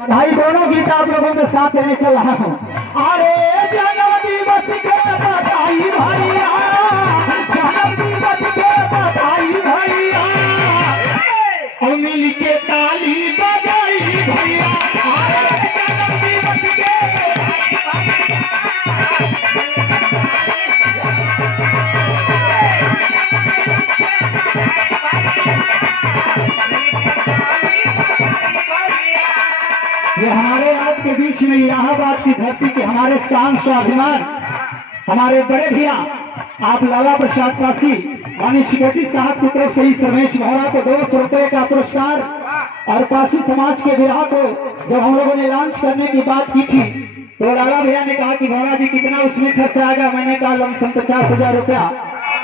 बधाई दोनों गीत आप लोगों के साथ लेने चल रहा हूँ। अरे जन्म दिवस के बधाई भैया, जन्म दिवस के बधाई भैया, और मिल के ताली बजाई भैया। अरे जन्म दिवस के ये हमारे आपके बीच में इलाहाबाद की धरती के हमारे शान स्वाभिमान हमारे बड़े भैया आप लाला प्रसाद पासी मानी सिक्योरिटी साहब की तरफ से इस रमेश भौरा को 200 रुपए का पुरस्कार और पासी समाज के विवाह को जब हम लोगों ने लॉन्च करने की बात की थी तो लाला भैया ने कहा कि भौरा जी कितना उसमें खर्चा आएगा। मैंने कहा लमसम 50,000 रुपया,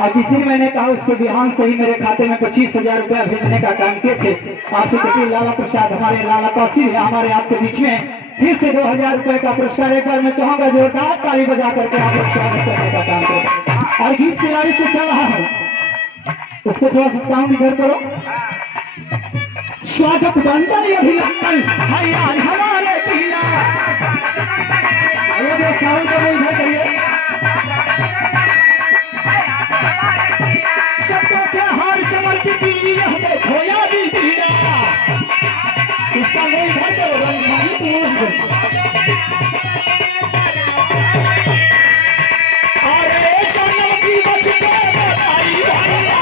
और जिस दिन मैंने कहा उसके बिहान से ही मेरे खाते में 25,000 रुपया भेजने का काम किए थे। आपसे देखिए लाला प्रसाद हमारे लाला पासी है हमारे आपके बीच में फिर से 2,000 रुपए का पुरस्कार। एक बार मैं चाहूंगा जोरदार ताली बजा करके आप लोग स्वागत करने का काम करें। और गीत तैयारी से चल रहा है उसको थोड़ा सा साउंड इधर करो। स्वागत बंदन अभिनंदन हमारे पीला, ये जो साउंड है इधर करिए। सबको क्या हार समर्पित यह देखो याद दीजिए, उसका नहीं घर करो अरे जन्म दिवस के बधाई भैया,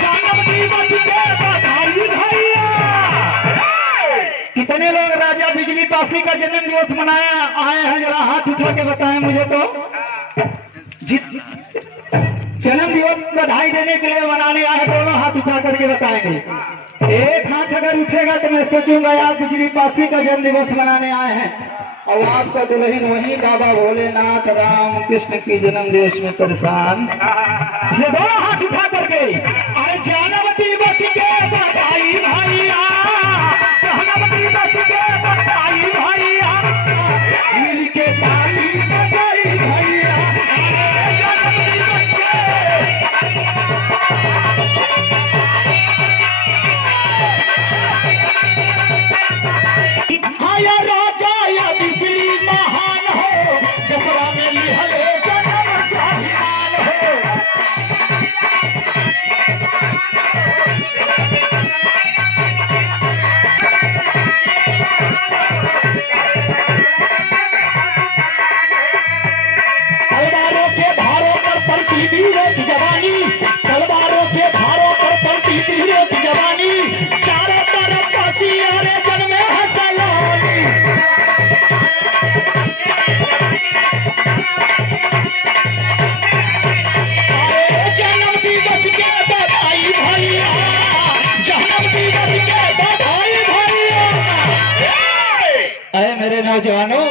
जन्म दिवस के बधाई भैया। कितने लोग राजा बिजली पासी का जन्म दिवस मनाया आए हैं, जरा हाथ उठा के बताएं मुझे तो। जन्म दिवस बधाई देने के लिए मनाने आए दोनों हाथ उठा करके बताएंगे। एक हाथ अगर उठेगा तो मैं सोचूंगा आप बिजली पासी का जन्म दिवस मनाने आए हैं और आपका दुल्हन वही बाबा भोलेनाथ राम कृष्ण की जन्म दिवस में परेशान। दोनों हाथ उठा करके अरे जन्म दिवस के बधाई भैया, जन्म दिवस के बधाई भैया, मिल के ताली बजाई भैया। या राजा या बिजली महान हो, दसरा में लिहले जन्म स्वाभिमान हो। तलवारों के धारों पर पलटी वीरों की जवानी, तलवारों के धारों पर पलटी वीरों की जवानी, चारों तरफ पासी अरे जन्मे है सलामी। अरे जन्म दिवस के बधाई भैया, जन्म दिवस के बधाई भैया। अरे मेरे नौजवानों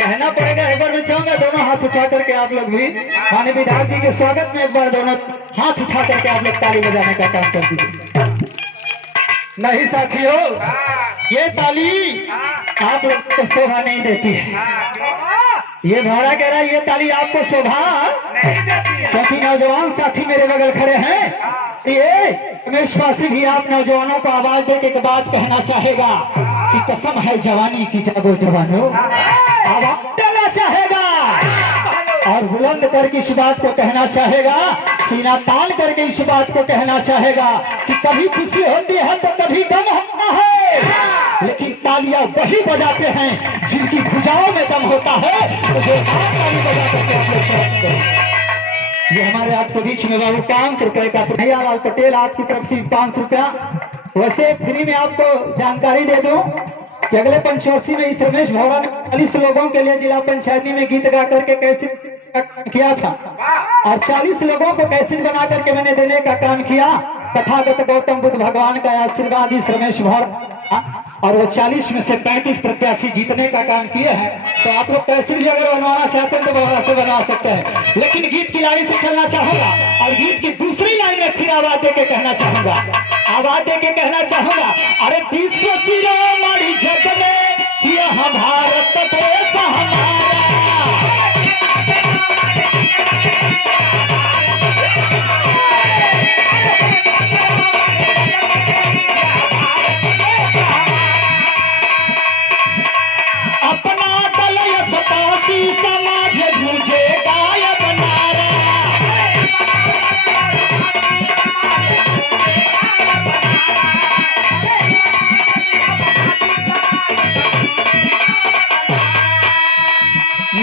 कहना पड़ेगा, एक बार मैं चाहूंगा दोनों हाथ उठा करके आप लोग भी माननीय विधायक जी के स्वागत में एक बार दोनों हाथ उठा करके आप लोग ताली बजाने का काम कर दीजिए। नहीं साथियों, ये ताली आप लोग को शोभा नहीं देती है। ये भौरा कह रहा है ये ताली आपको शोभा नहीं देती है, क्योंकि नौजवान साथी मेरे बगल खड़े हैं। ये रमेश पासी भी आप नौजवानों को आवाज दे के बात कहना चाहेगा कि कसम है जवानी की जागो जवानों, आवाज देना चाहेगा और बुलंद करके इस बात को कहना चाहेगा, सीना तान करके इस बात को कहना चाहेगा कि कभी खुशी होती है तो कभी गम होता है, लेकिन तालियां वही बजाते हैं जिनकी भुजाओं में दम होता है। तो जो ताली बजा करके आप लोग स्वागत करें। ये हमारे आपके बीच में बाबू 500 रुपए का भैयालाल पटेल आपकी तरफ से 500 रुपया। वैसे फ्री में आपको जानकारी दे दूं कि अगले पंचवर्षीय में इस रमेश भौरा ने 40 लोगों के लिए जिला पंचायती में गीत गा करके कैसेट किया था और 40 लोगों को कैसेट बना करके मैंने देने का काम किया। तथागत गौतम बुद्ध भगवान का आशीर्वाद इस रमेश भौरा, और वो 40 में से 35 प्रत्याशी जीतने का काम किए हैं। तो आप लोग कैसेट भी अगर बनवाना चाहते हैं तो भौरा से बनवा सकते हैं, लेकिन गीत की लाइन से चलना चाहूंगा और गीत की दूसरी लाइन में फिर आवाज दे के कहना चाहूंगा, आवाज दे के कहना चाहूंगा अरे विश्व शिरोमणि जग में यह भारत देश हमारा।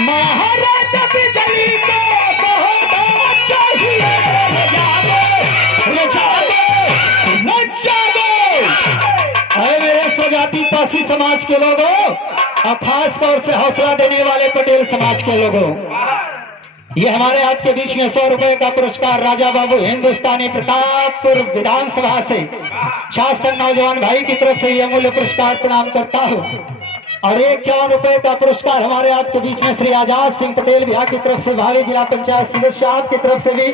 महाराजा बिजली को सौदा चाहिए, रे जागो, रे जागो, रे जागो। अरे मेरे स्वजाति पासी समाज के लोगों और खास तौर से हौसला देने वाले पटेल समाज के लोगों, ये हमारे आपके बीच में 100 रुपए का पुरस्कार राजा बाबू हिंदुस्तानी प्रतापपुर विधानसभा से शासन नौजवान भाई की तरफ से ये अमूल्य पुरस्कार प्रणाम करता हूँ। और 51 रुपए का पुरस्कार हमारे आपके बीच में श्री आजाद सिंह पटेल भैया की तरफ से भावी जिला पंचायत सदस्य आपकी तरफ से भी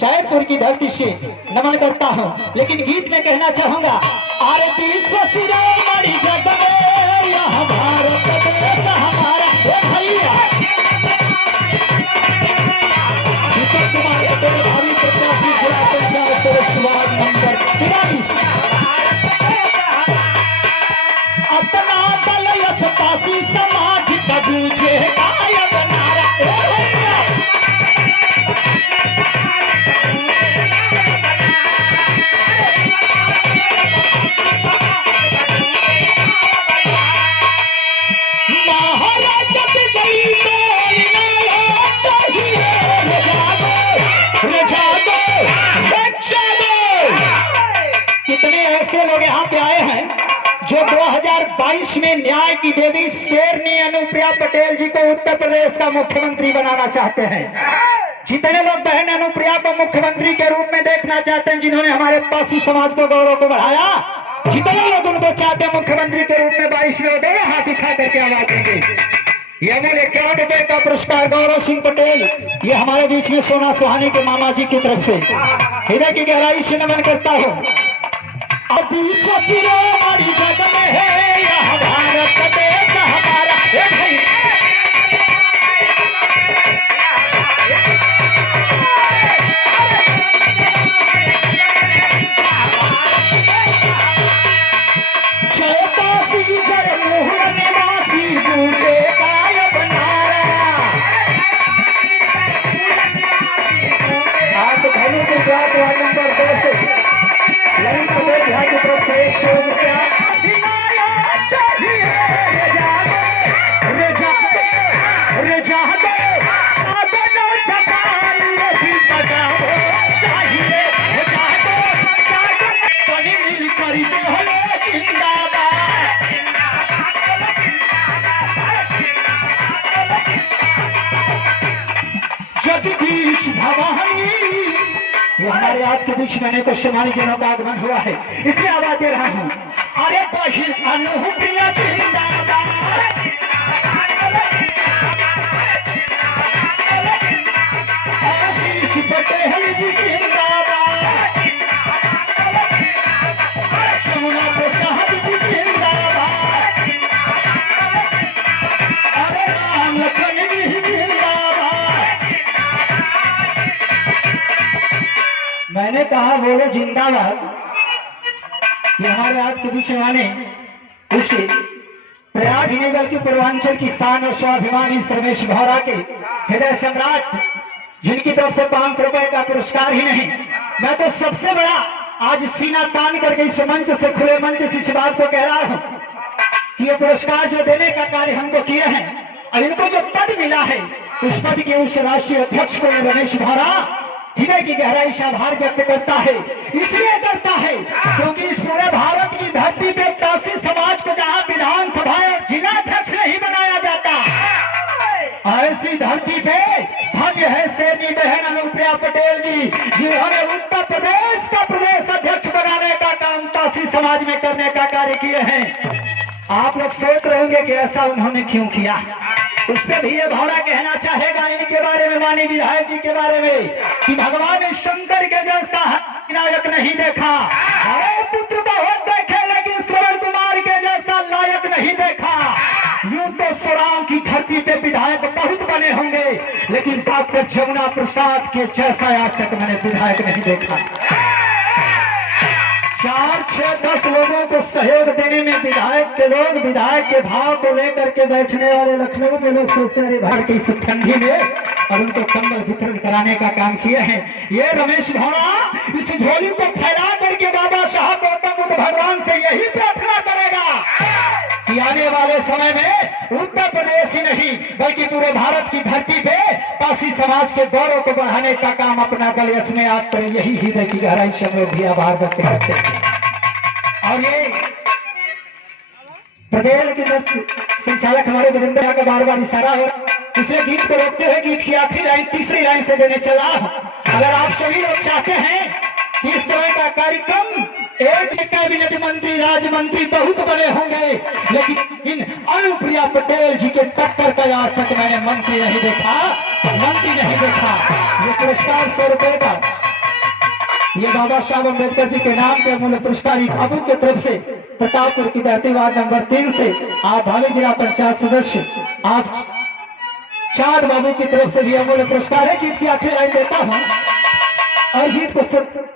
शायदपुर की धरती से नमन करता हूँ। लेकिन गीत में कहना चाहूंगा, आरती शिरोमणि जग में यह भारत देश हमारा, ए भैया दीपक कुमार पटेल भावी प्रत्याशी जिला पंचायत सदस्य वार्ड नंबर 43। अपना दल यस पासी समाज का गूंजे गायब नारा, ए भैया महाराजा बिजली को इनाया चाहिए, रे जागो, रे जागो, रे जागो। कितने ऐसे लोग यहाँ पे आए हैं जो 2022 में न्याय की देवी शेरनी अनुप्रिया पटेल जी को उत्तर प्रदेश का मुख्यमंत्री बनाना चाहते हैं। जितने लोग बहन अनुप्रिया को मुख्यमंत्री के रूप में देखना चाहते हैं, जिन्होंने हमारे पासी समाज को गौरव को बढ़ाया, जितने लोग उनको चाहते हैं मुख्यमंत्री के रूप में 22 में, वो दोनों हाथ उठा करके आवाज देंगे। ये अमूल्य 51 रुपए का पुरस्कार गौरव सिंह पटेल, ये हमारे बीच में सोना सुहानी के मामा जी की तरफ से हृदय की गहराई से नमन करता हूँ। अभी शिरोमणि जग में है यह भारत देश हमारा, ए भाई जय काशी जय मोहन निवासी गूंजे गायब नारा। आप धनु गुजरात वार्ड नंबर 2 से ललित पटेल यहाँ की तरफ से 100 रुपया चाहिए, रे जागो, रे जागो, रे जागो, आगो जगाल यही बजाओ चाहिए, रे जागो, जागो, कहीं मिल करी दे हो जिंदाबाद, जगदीश भवानी। ये हमारे आपके बीच में अनेकों सम्मानित जनों का आगमन हुआ है, इसलिए आवाज दे रहा हूँ। अरे बहिर अनुप्रिया जिंदाबाद, आशीष पटेल जी जिंदाबाद, जमुना प्रसाद जी जिंदाबाद, अरे राम लखन जी जिंदाबाद। मैंने कहा बोलो जिंदाबाद। ये हमारे आपके बीच में आने उस प्रयाग ही नहीं बल्कि पूर्वांचल की शान और स्वाभिमान इस रमेश भौरा के हृदय सम्राट, जिनकी तरफ से 500 रुपए का पुरस्कार ही नहीं, मैं तो सबसे बड़ा आज सीना तान करके इस मंच से, खुले मंच से इस बात को कह रहा हूं कि ये पुरस्कार जो देने का कार्य हमको किए हैं और इनको जो पद मिला है, उस पद के उस राष्ट्रीय अध्यक्ष को रमेश भौरा हृदय की गहराई से आभार व्यक्त करता है। इसलिए करता है क्योंकि इस पूरे भारत की धरती पे पासी समाज को जहां विधानसभा और जिलाध्यक्ष नहीं बनाया जाता, ऐसी धरती पे धन्य है शेरनी बहन अनुप्रिया पटेल जी, जिन्होंने उत्तर प्रदेश का प्रदेश अध्यक्ष बनाने का काम पासी समाज में करने का कार्य किए हैं। आप लोग सोच रहे होंगे कि ऐसा उन्होंने क्यों किया, उस पर भी ये भौरा कहना चाहेगा इनके बारे में, माननीय विधायक जी के बारे में, कि भगवान शंकर के जैसा नायक नहीं देखा। अरे पुत्र बहुत देखे लेकिन श्रवण कुमार के जैसा नायक नहीं देखा। यूं तो सराव की धरती पे विधायक बहुत बने होंगे, लेकिन डॉक्टर जमुना प्रसाद के जैसा आज तक मैंने विधायक नहीं देखा। 4, 6, 10 लोगों को सहयोग देने में विधायक के लोग, विधायक के भाव को लेकर के बैठने वाले लखनऊ के लोग सोचते हैं बाहर की इस ठंडी में, और उनको कंबल वितरण कराने का काम किए हैं। ये रमेश भौरा इस झोली को फैला करके बाबा साहब गौतम बुद्ध भगवान से यही प्रार्थना करेगा कि आने वाले समय में उत्तर प्रदेश ही नहीं बल्कि पूरे भारत की धरती पे पासी समाज के गौरव को बढ़ाने का काम अपना दल इसमें आप करें, यही हृदय की गहराई से हम लोग भी आभार व्यक्त करते हैं। और ये प्रदेश के संचालक हमारे वीरेंद्र का बार बार इशारा हो रहा, इसलिए गीत को रोकते हुए गीत की आखिरी लाइन तीसरी लाइन से देने चला। अगर आप सभी लोग चाहते हैं कि इस तरह का कार्यक्रम, एक कैबिनेट मंत्री राज्य मंत्री बहुत बड़े होंगे, लेकिन इन अनुप्रिया पटेल जी के टक्कर का आज तक मैंने मंत्री नहीं देखा। ये पुरस्कार 100 रुपए का, ये बाबा साहब अम्बेडकर जी के नाम पे अमूल्य पुरस्कार बाबू की तरफ से प्रतापपुर की धरती वार्ड नंबर 3 से आप भावी जिला पंचायत सदस्य आप चांद बाबू की तरफ से भी अमूल्य पुरस्कार है। गीत की आखिरी लाइन देता हूं और गीत को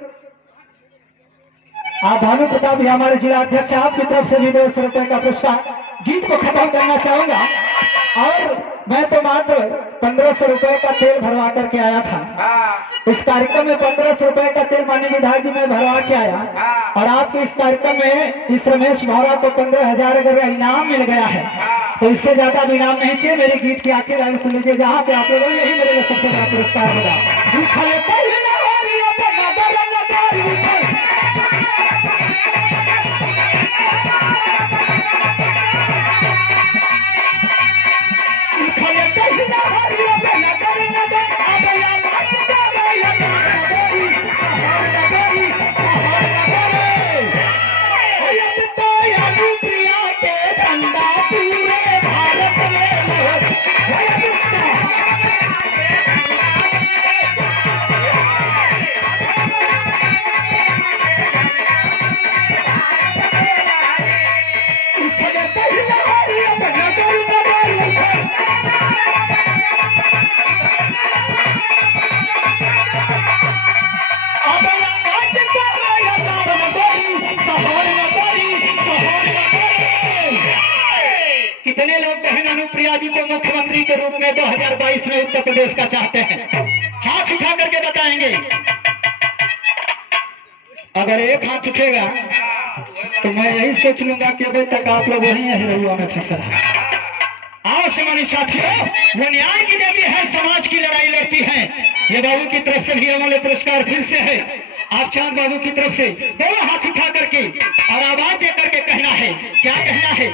आप भानु प्रताप भी हमारे जिला अध्यक्ष, आपकी तरफ से भी 200 रुपए का पुरस्कार। गीत को खत्म करना चाहूंगा और मैं तो मात्र 1500 रुपए का तेल भरवा करके आया था। इस कार्यक्रम में 1500 रुपए का तेल माननीय विधायक जी में भरवा के आया और आपके इस कार्यक्रम में इस रमेश भौरा को 15,000 अगर इनाम मिल गया है तो इससे ज्यादा भी इनाम नहीं चाहिए। मेरे गीत की आखिरी लाइन सुन लीजिए, जहाँ पे आप लोग, यही मेरे लिए सबसे बड़ा पुरस्कार होगा। कितने लोग बहन अनुप्रिया जी को मुख्यमंत्री के रूप में 2022 में उत्तर प्रदेश का चाहते हैं? हाथ उठा करके बताएंगे। अगर एक हाथ उठेगा तो मैं यही सोच लूंगा कि अभी तक आप लोग वही रहुआ में फंसा है। आओ समानी साथियों, वो न्याय की देवी है, समाज की लड़ाई लड़ती है। ये बाबू की तरफ से भी अमूल्य पुरस्कार फिर से है। आप चांद बाबू की तरफ से दोनों हाथ उठा करके और आवाज दे करके कहना है, क्या कहना है?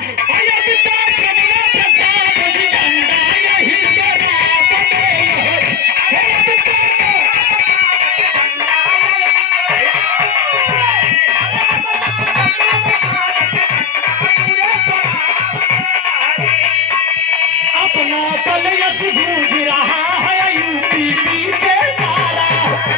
अपना कल यश गूंज रहा है, यूपी पीछे जा रहा है।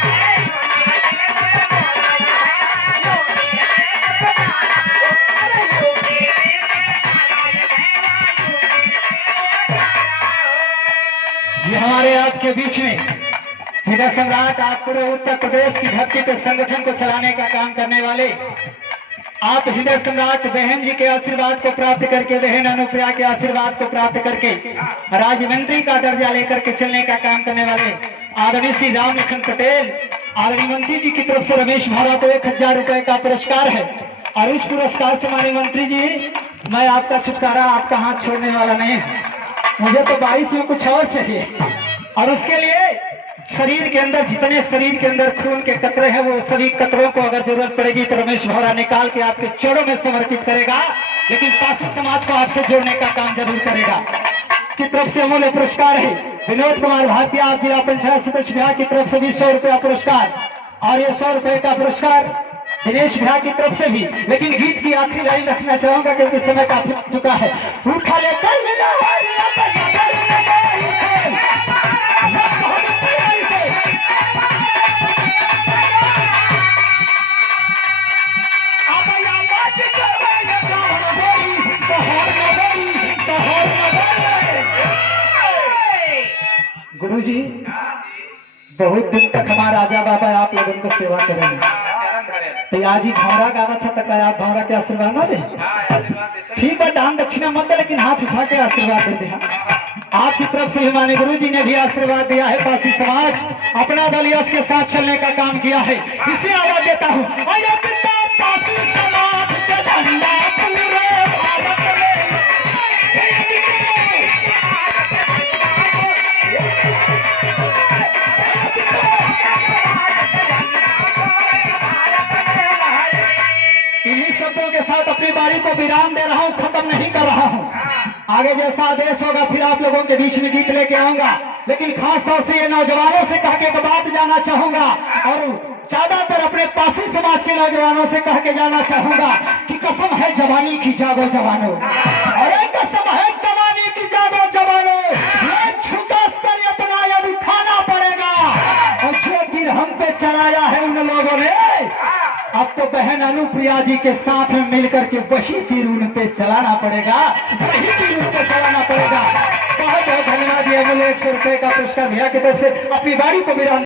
ये हमारे आज के बीच में हृदय सम्राट, आप पूरे उत्तर प्रदेश की धरती पे संगठन को चलाने का काम करने वाले आप हृदय सम्राट बहन जी के आशीर्वाद को प्राप्त करके, बहन अनुप्रिया के आशीर्वाद को प्राप्त करके राज्य मंत्री का दर्जा लेकर के चलने का काम करने वाले आदरणीय श्री राम लखन पटेल, आदरणीय मंत्री जी की तरफ से रमेश भौरा को 1000 रुपए का पुरस्कार है। और इस पुरस्कार से माननीय मंत्री जी, मैं आपका छुटकारा, आपका हाथ छोड़ने वाला नहीं, मुझे तो 22 में कुछ और चाहिए। और उसके लिए शरीर के अंदर जितने शरीर के अंदर खून के कतरे हैं, वो सभी कतरों को अगर जरूरत पड़ेगी तो रमेश भौरा निकाल के आपके चरणों में समर्पित करेगा, लेकिन पासी समाज को आपसे जोड़ने का काम जरूर करेगा। की तरफ से अमूल्य पुरस्कार है विनोद कुमार भारती, आप जिला पंचायत सदस्य बिहार की तरफ से भी 100 रुपया पुरस्कार। और ये 100 रुपए का पुरस्कार दिनेश भैया की तरफ से भी। लेकिन गीत की आखिरी लाइन रखना चाहूंगा क्योंकि समय काफी चुका है। उठा ले गुरुजी, बहुत दिन तक हमारा राजा बाबा आप लोगों को सेवा करेंगे, तो आज ही भौरा गावा था, तक आप भौरा के आशीर्वाद ना दे? ठीक है, दान दक्षिणा मत दे, लेकिन हाथ उठा के आशीर्वाद दे दे। आपकी तरफ से हमारे गुरु जी ने भी आशीर्वाद दिया है। पासी समाज अपना दल यश के साथ चलने का काम किया है। इसे आवाज देता हूँ, पासी समाज का झंडा पूरे भारत में को विराम दे रहा हूँ, खत्म नहीं कर रहा हूँ। आगे जैसा आदेश होगा फिर आप लोगों के बीच में गीत लेके आऊंगा, लेकिन खास तौर से ये नौजवानों से कह के एक बात जाना चाहूंगा और ज्यादातर अपने पासी समाज के नौजवानों से कह के जाना चाहूंगा कि कसम है जवानी की, जागो जवानों, अरे कसम है जवानी की, जागो जवानों, ये छूटा सर अपना अब उठाना पड़ेगा। और जो तीर हम पे चलाया है उन लोगों ने, अब तो बहन अनुप्रिया जी के साथ में मिलकर के वही तीर उन पे चलाना पड़ेगा, वही तीर उन पे चलाना पड़ेगा। बहुत बहुत धन्यवाद। ये 100 रुपए का पुरस्कार भैया की तरफ से अपनी बाड़ी को विराम